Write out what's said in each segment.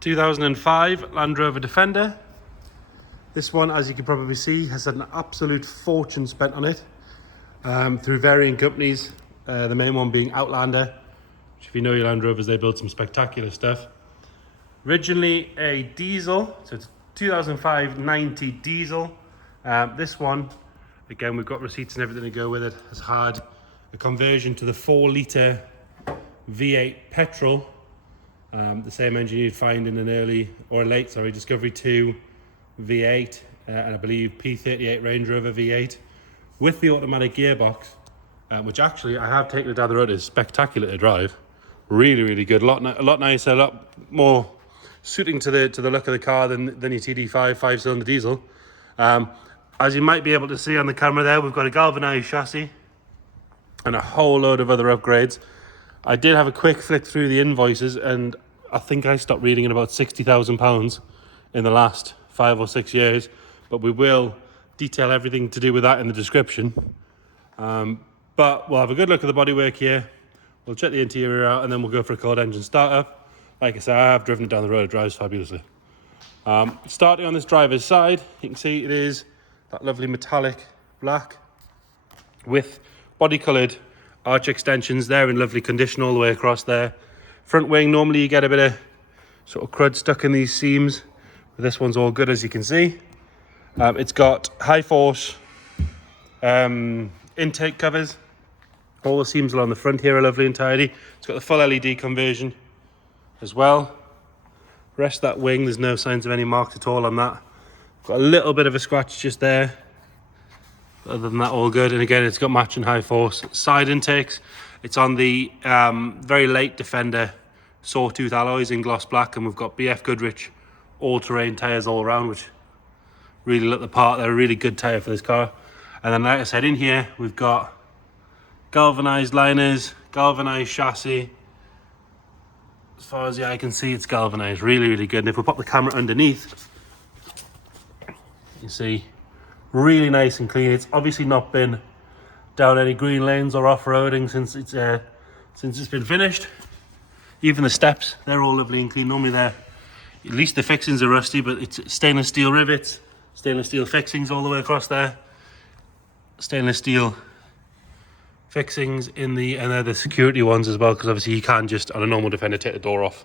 2005 Land Rover Defender. This one, as you can probably see, has had an absolute fortune spent on it through varying companies. The main one being Outlander, which if you know your Land Rovers, they build some spectacular stuff. Originally a diesel, so it's 2005 90 diesel. This one, again, we've got receipts and everything to go with it, has had a conversion to the 4-litre V8 petrol. The same engine you'd find in an early or late, Discovery 2 V8 and I believe P38 Range Rover V8 with the automatic gearbox, which actually I have taken it down the road. It's spectacular to drive, really good, a lot nicer, a lot more suiting to the look of the car than your TD5 5-cylinder diesel. As you might be able to see on the camera there, we've got a galvanized chassis and a whole load of other upgrades. I did have a quick flick through the invoices and I think I stopped reading at about £60,000 in the last 5 or 6 years, but we will detail everything to do with that in the description. But we'll have a good look at the bodywork here, we'll check the interior out, and then we'll go for a cold engine startup. Like I said, I have driven it down the road, it drives fabulously. Starting on this driver's side, you can see it is that lovely metallic black with body coloured arch extensions there in lovely condition all the way across there. Front wing, normally you get a bit of sort of crud stuck in these seams, but this one's all good, as you can see. It's got high force intake covers. All the seams along the front here are lovely and tidy. It's got the full LED conversion as well. Rest of that wing, there's no signs of any marks at all on that. Got a little bit of a scratch just there. Other than that, all good. And again, it's got matching high force side intakes. It's on the very late Defender sawtooth alloys in gloss black, and we've got BF Goodrich all-terrain tyres all around, which really look the part. They're a really good tyre for this car. And then, like I said, in here we've got galvanized liners, galvanized chassis. As far as the eye can see, it's galvanized, really good. And if we pop the camera underneath, you see, really nice and clean. It's obviously not been down any green lanes or off-roading since it's been finished. Even the steps, they're all lovely and clean. Normally they're, at least the fixings are rusty, but it's stainless steel rivets, stainless steel fixings all the way across there. Stainless steel fixings in and they're the security ones as well, because obviously you can't just on a normal Defender take the door off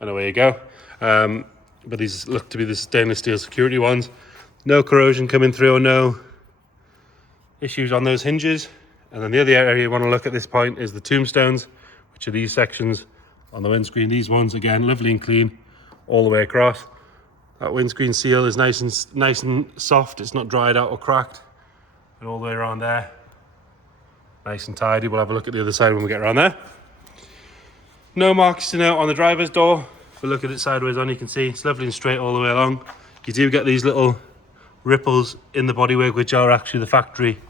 and away you go. But these look to be the stainless steel security ones. No corrosion coming through, or no issues on those hinges. And then the other area you want to look at this point is the tombstones, which are these sections on the windscreen. These ones, again, lovely and clean all the way across. That windscreen seal is nice and soft. It's not dried out or cracked. And all the way around there, nice and tidy. We'll have a look at the other side when we get around there. No marks to note on the driver's door. If we look at it sideways on, you can see it's lovely and straight all the way along. You do get these little ripples in the bodywork, which are actually the factory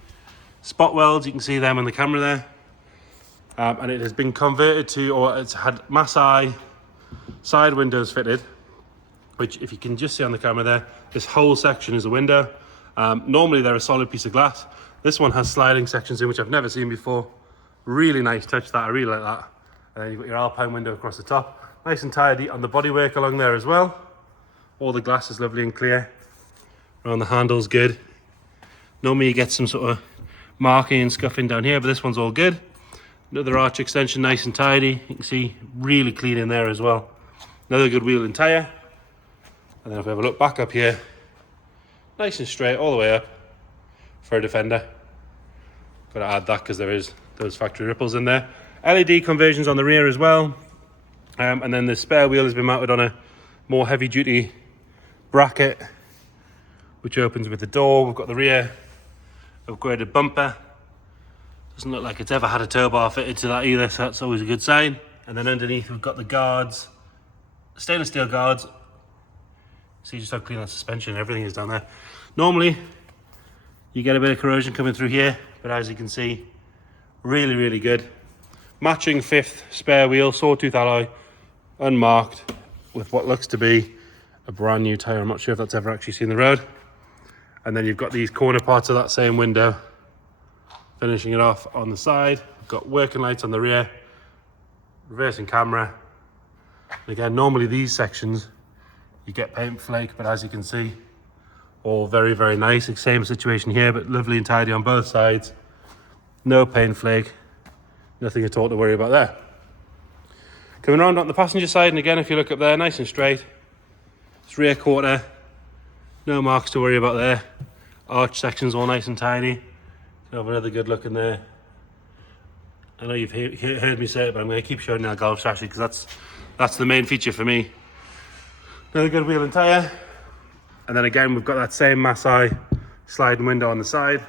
spot welds. You can see them on the camera there. And it has been converted to, or it's had Mass Eye side windows fitted, which if you can just see on the camera there, this whole section is a window. Normally they're a solid piece of glass. This one has sliding sections in, which I've never seen before. Really nice touch, that I really like that. And then you've got your Alpine window across the top, nice and tidy on the bodywork along there as well. All the glass is lovely and clear. Around the handles, good. Normally you get some sort of marking and scuffing down here, but this one's all good. Another arch extension, nice and tidy. You can see really clean in there as well. Another good wheel and tyre. And then if we have a look back up here, nice and straight all the way up for a Defender. Got to add that because there is those factory ripples in there. LED conversions on the rear as well. And then the spare wheel has been mounted on a more heavy duty bracket, which opens with the door. We've got the rear upgraded bumper. Doesn't look like it's ever had a tow bar fitted to that either, so that's always a good sign. And then underneath we've got the guards, stainless steel guards. See just how clean that suspension and everything is down there. Normally you get a bit of corrosion coming through here, but as you can see, really good. Matching 5th spare wheel, sawtooth alloy, unmarked, with what looks to be a brand new tyre. I'm not sure if that's ever actually seen the road. And then you've got these corner parts of that same window, finishing it off on the side. We've got working lights on the rear, reversing camera, Again, normally these sections you get paint flake, but as you can see, all very, very nice. Same situation here, but lovely and tidy on both sides. No paint flake, nothing at all to worry about there. Coming around on the passenger side, and again, if you look up there, nice and straight. It's rear quarter, no marks to worry about there. Arch section's all nice and tidy. Have another good look in there. I know you've heard me say it, but I'm going to keep showing you that Golf chassis because that's the main feature for me. Another good wheel and tyre. And then again, we've got that same Masai sliding window on the side.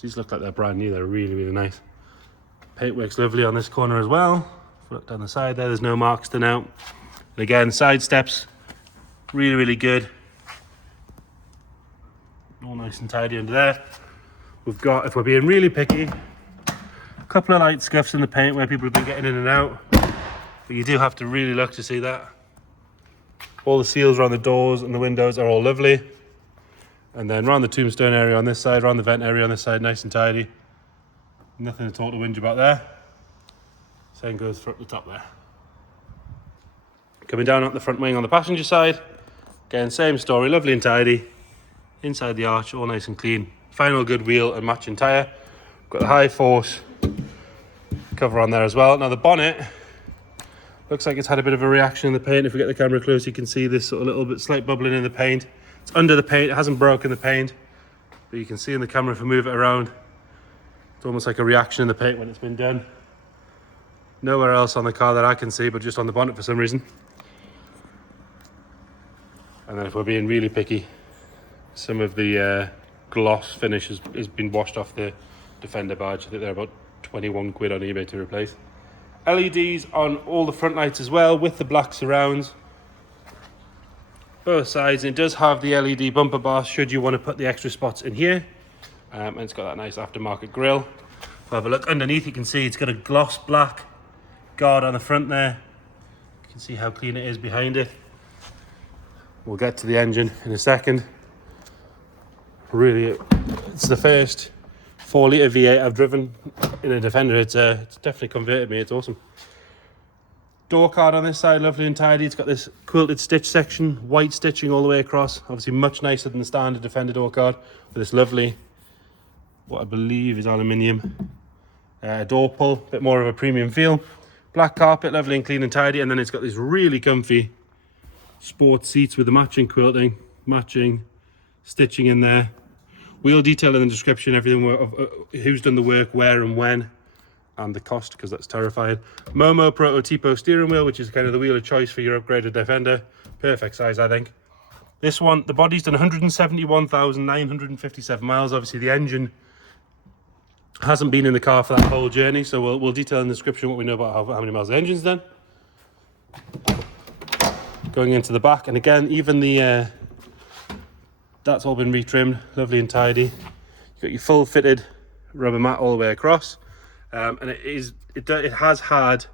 These look like they're brand new. They're really, really nice. Paintwork's lovely on this corner as well. If you look down the side there, there's no marks to note. And again, side steps, really, really good. All nice and tidy under there. We've got, if we're being really picky, a couple of light scuffs in the paint where people have been getting in and out. But you do have to really look to see that. All the seals around the doors and the windows are all lovely. And then around the tombstone area on this side, around the vent area on this side, nice and tidy. Nothing at all to whinge about there. Same goes for up the top there. Coming down up the front wing on the passenger side. Again, same story, lovely and tidy. Inside the arch, all nice and clean. Final good wheel and matching tyre. Got the high force cover on there as well. Now the bonnet looks like it's had a bit of a reaction in the paint. If we get the camera close, you can see this sort of little bit slight bubbling in the paint. It's under the paint, it hasn't broken the paint, but you can see in the camera if we move it around, it's almost like a reaction in the paint when it's been done. Nowhere else on the car that I can see, but just on the bonnet for some reason. And then if we're being really picky, some of the gloss finish has been washed off the Defender badge. I think they're about 21 quid on eBay to replace. LEDs on all the front lights as well with the black surrounds. Both sides. And it does have the LED bumper bar should you want to put the extra spots in here. And it's got that nice aftermarket grille. If we have a look underneath, you can see it's got a gloss black guard on the front there. You can see how clean it is behind it. We'll get to the engine in a second. Really, it's the first 4-litre V8 I've driven in a Defender. It's definitely converted me. It's awesome. Door card on this side, lovely and tidy. It's got this quilted stitch section, white stitching all the way across. Obviously much nicer than the standard Defender door card. With this lovely, what I believe is aluminium door pull, a bit more of a premium feel. Black carpet, lovely and clean and tidy. And then it's got these really comfy sports seats with the matching quilting, matching stitching in there. Wheel detail in the description, everything of who's done the work, where and when, and the cost, because that's terrifying. Momo Prototipo steering wheel, which is kind of the wheel of choice for your upgraded Defender. Perfect size, I think. This one, the body's done 171,957 miles. Obviously, the engine hasn't been in the car for that whole journey, so we'll detail in the description what we know about how many miles the engine's done. Going into the back, and again, even the that's all been retrimmed, lovely and tidy. You've got your full fitted rubber mat all the way across, and it has had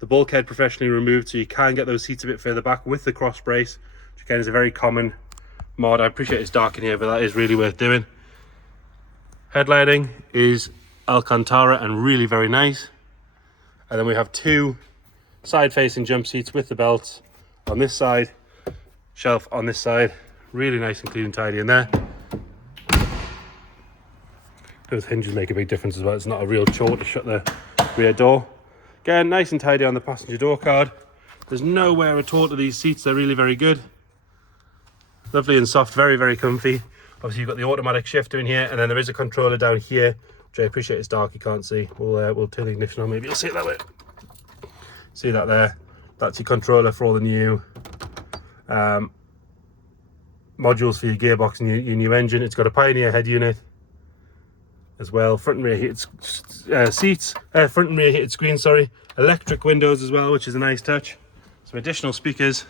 the bulkhead professionally removed, so you can get those seats a bit further back with the cross brace, which again is a very common mod. I appreciate it's dark in here, but that is really worth doing. Headlighting is Alcantara and really very nice. And then we have two side-facing jump seats with the belts on this side, shelf on this side. Really nice and clean and tidy in there. Those hinges make a big difference as well. It's not a real chore to shut the rear door. Again, nice and tidy on the passenger door card. There's no wear at all to these seats. They're really very good. Lovely and soft, very, very comfy. Obviously, you've got the automatic shifter in here, and then there is a controller down here, which I appreciate it's dark, you can't see. We'll turn the ignition on, maybe you'll see it that way. See that there? That's your controller for all the new modules for your gearbox and your new engine. It's got a Pioneer head unit as well, front and rear heated seats, front and rear heated screens, sorry, electric windows as well, which is a nice touch. Some additional speakers,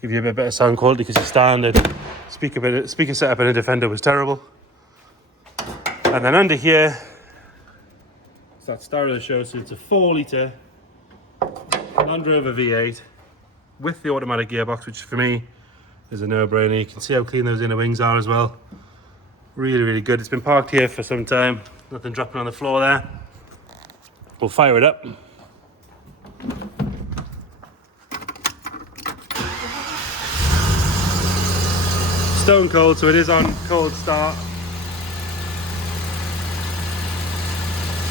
give you a bit better sound quality because your standard speaker setup in a Defender was terrible. And then under here, it's that star of the show, so it's a 4-litre Land Rover V8 with the automatic gearbox, which for me is a no-brainer. You can see how clean those inner wings are as well. Really, really good. It's been parked here for some time. Nothing dropping on the floor there. We'll fire it up. stone cold, so it is on cold start.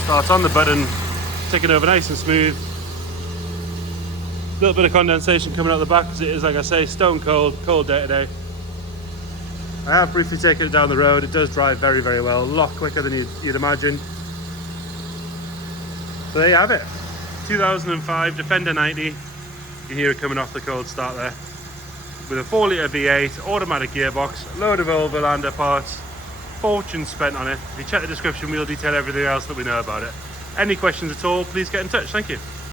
Starts on the button, ticking over nice and smooth. A little bit of condensation coming out the back because it is, like I say, stone cold, cold day today. I have briefly taken it down the road. It does drive very, very well, a lot quicker than you'd imagine. So there you have it, 2005 Defender 90. You can hear it coming off the cold start there. With a 4-litre V8, automatic gearbox, load of overlander parts, fortune spent on it. If you check the description, we'll detail everything else that we know about it. Any questions at all, please get in touch. Thank you.